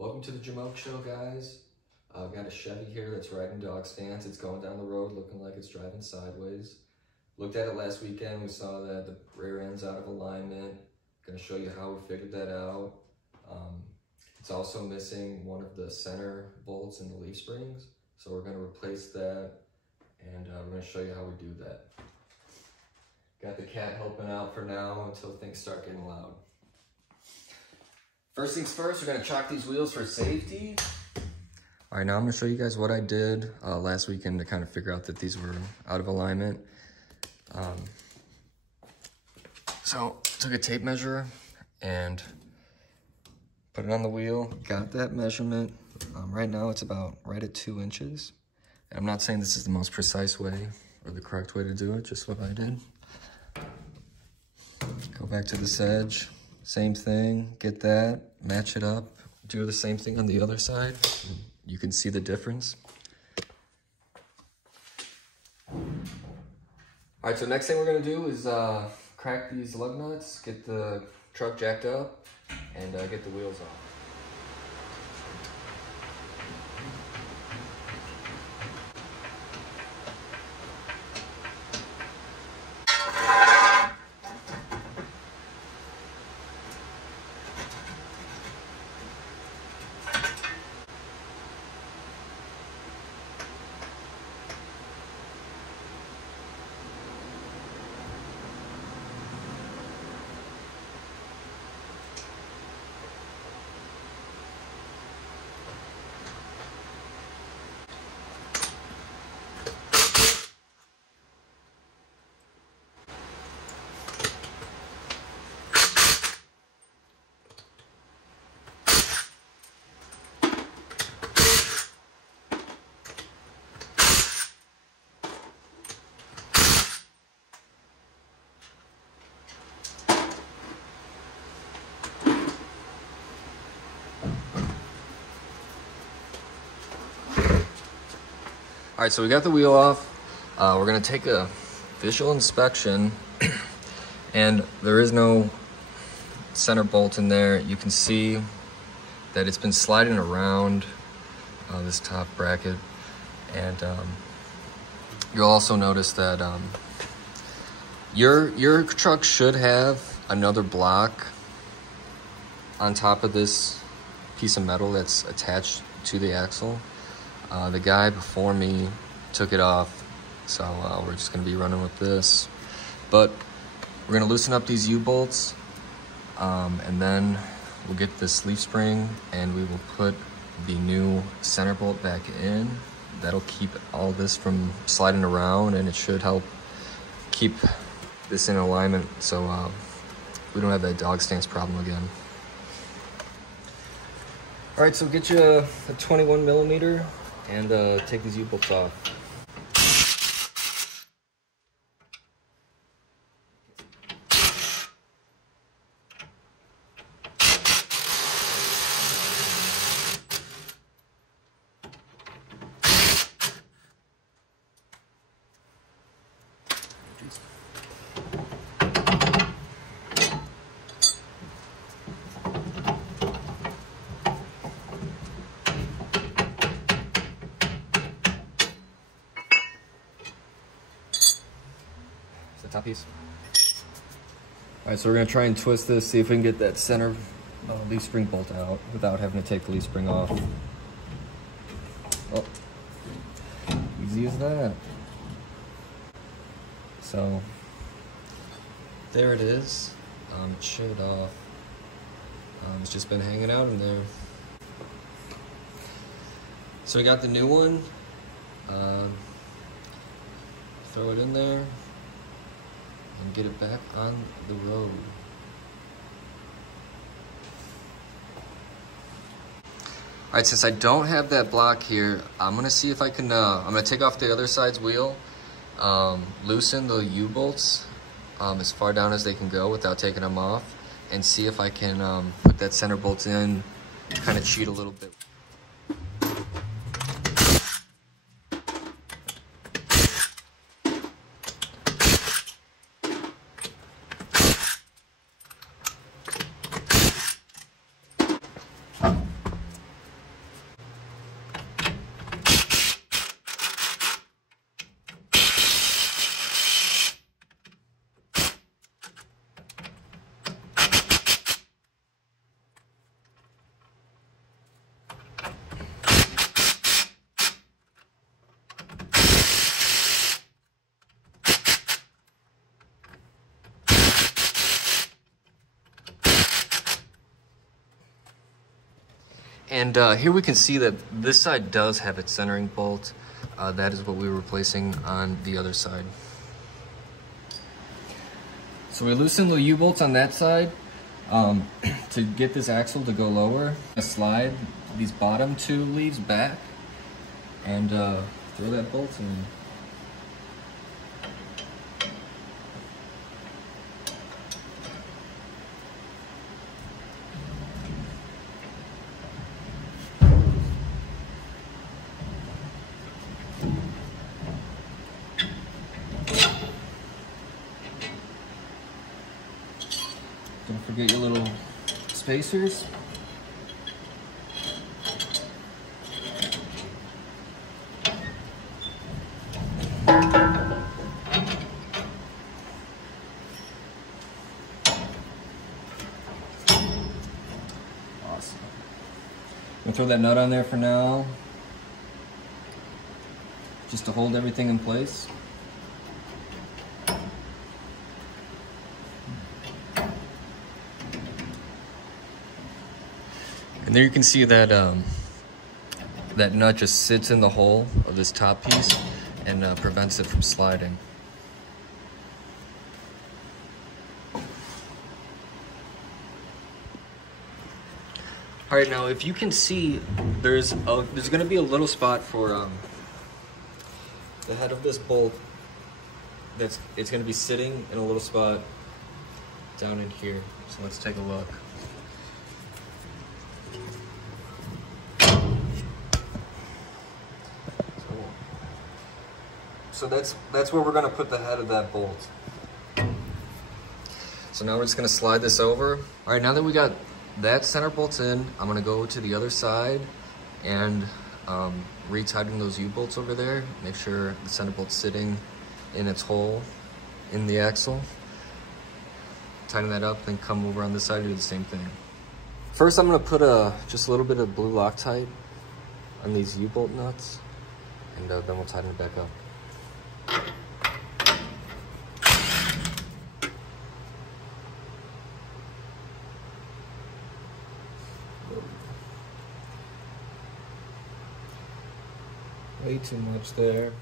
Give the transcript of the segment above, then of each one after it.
Welcome to the Jamoke Show, guys. I've got a Chevy here that's riding dog stands. It's going down the road looking like it's driving sideways. Looked at it last weekend. We saw that the rear end's out of alignment. Gonna show you how we figured that out. It's also missing one of the center bolts in the leaf springs. So we're gonna replace that, and we're gonna show you how we do that. Got the cat helping out for now until things start getting loud. First things first, we're gonna chock these wheels for safety. All right, now I'm gonna show you guys what I did last weekend to kind of figure out that these were out of alignment. So took a tape measure and put it on the wheel, got that measurement. Right now it's about right at 2 inches. And I'm not saying this is the most precise way or the correct way to do it, just what I did. Go back to this edge, same thing, get that, match it up, do the same thing on the other side. You can see the difference. All right, so next thing we're gonna do is crack these lug nuts, get the truck jacked up, and get the wheels off. All right, so we got the wheel off. We're gonna take a visual inspection and there is no center bolt in there. You can see that it's been sliding around this top bracket. And you'll also notice that your truck should have another block on top of this piece of metal that's attached to the axle. The guy before me took it off, so we're just gonna be running with this. But we're gonna loosen up these U-bolts, and then we'll get this leaf spring and we will put the new center bolt back in. That'll keep all this from sliding around, and it should help keep this in alignment so we don't have that dog stance problem again. All right, so get you a 21 millimeter and take these U-bolts off. Top piece. All right, so we're gonna try and twist this, see if we can get that center leaf spring bolt out without having to take the leaf spring off. Oh, easy as that. So there it is. It showed off. It's just been hanging out in there. So we got the new one. Throw it in there and get it back on the road. All right, since I don't have that block here, I'm gonna see if I can, I'm gonna take off the other side's wheel, loosen the U-bolts as far down as they can go without taking them off, and see if I can put that center bolt in, kind of cheat a little bit. And here we can see that this side does have its centering bolt. That is what we were replacing on the other side. So we loosened the U-bolts on that side to get this axle to go lower. I slide these bottom two leaves back and throw that bolt in. Don't forget your little spacers. Awesome. I'm gonna throw that nut on there for now, just to hold everything in place. And there you can see that that nut just sits in the hole of this top piece and prevents it from sliding. All right, now if you can see, there's going to be a little spot for the head of this bolt. It's going to be sitting in a little spot down in here. So let's take a look. So that's where we're going to put the head of that bolt. So now we're just going to slide this over. All right, now that we got that center bolt in, I'm going to go to the other side and retighten those U-bolts over there. Make sure the center bolt's sitting in its hole in the axle. Tighten that up, then come over on this side and do the same thing. First, I'm going to put just a little bit of blue Loctite on these U-bolt nuts, and then we'll tighten it back up. Way too much there.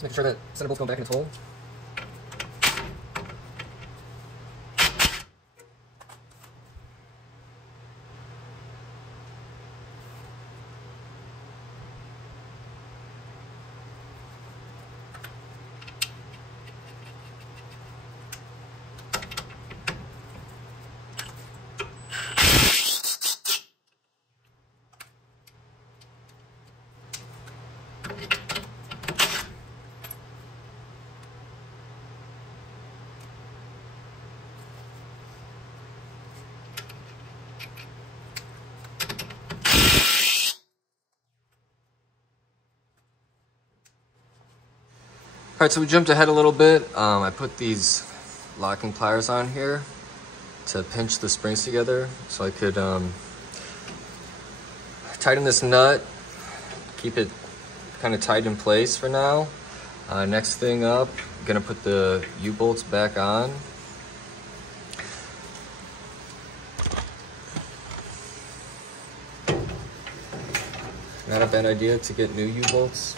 Just making sure that center bolt's going back in its hole. All right, so we jumped ahead a little bit. I put these locking pliers on here to pinch the springs together so I could tighten this nut, keep it kind of tight in place for now. Next thing up, I'm gonna put the U-bolts back on. Not a bad idea to get new U-bolts.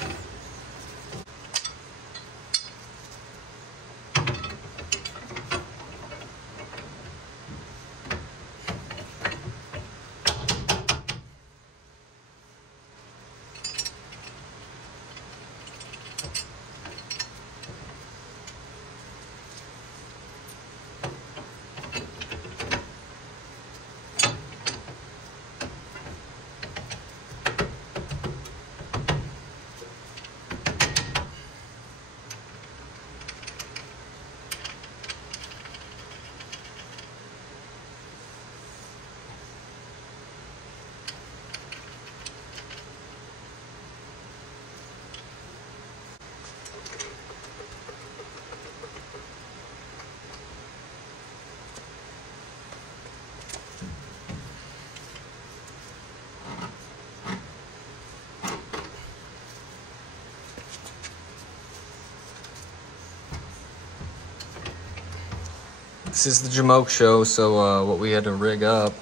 This is the Jamoke show, so what we had to rig up,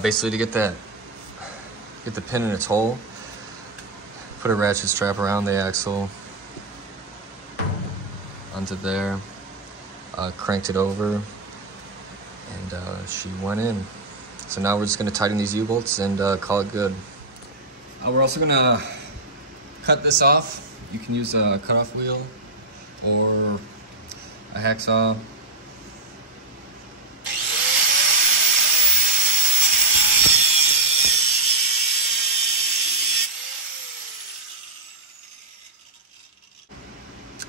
basically to get the pin in its hole, put a ratchet strap around the axle onto there, cranked it over, and she went in. So now we're just gonna tighten these U-bolts and call it good. We're also gonna cut this off. You can use a cutoff wheel or a hacksaw.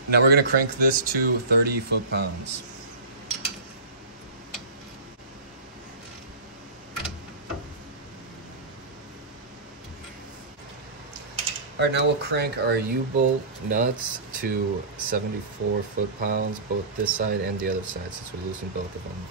Now we're gonna crank this to 30 foot-pounds. All right, now we'll crank our U-bolt nuts to 74 foot-pounds, both this side and the other side, since we loosened both of them.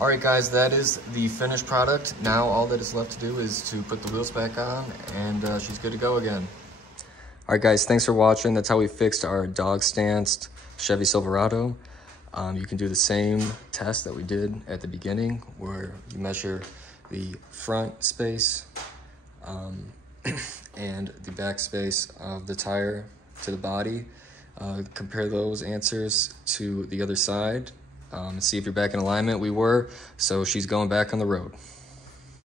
All right, guys, that is the finished product. Now all that is left to do is to put the wheels back on, and she's good to go again. All right, guys, thanks for watching. That's how we fixed our dog-stanced Chevy Silverado. You can do the same test that we did at the beginning, where you measure the front space and the back space of the tire to the body. Compare those answers to the other side. See if you're back in alignment. We were, so she's going back on the road.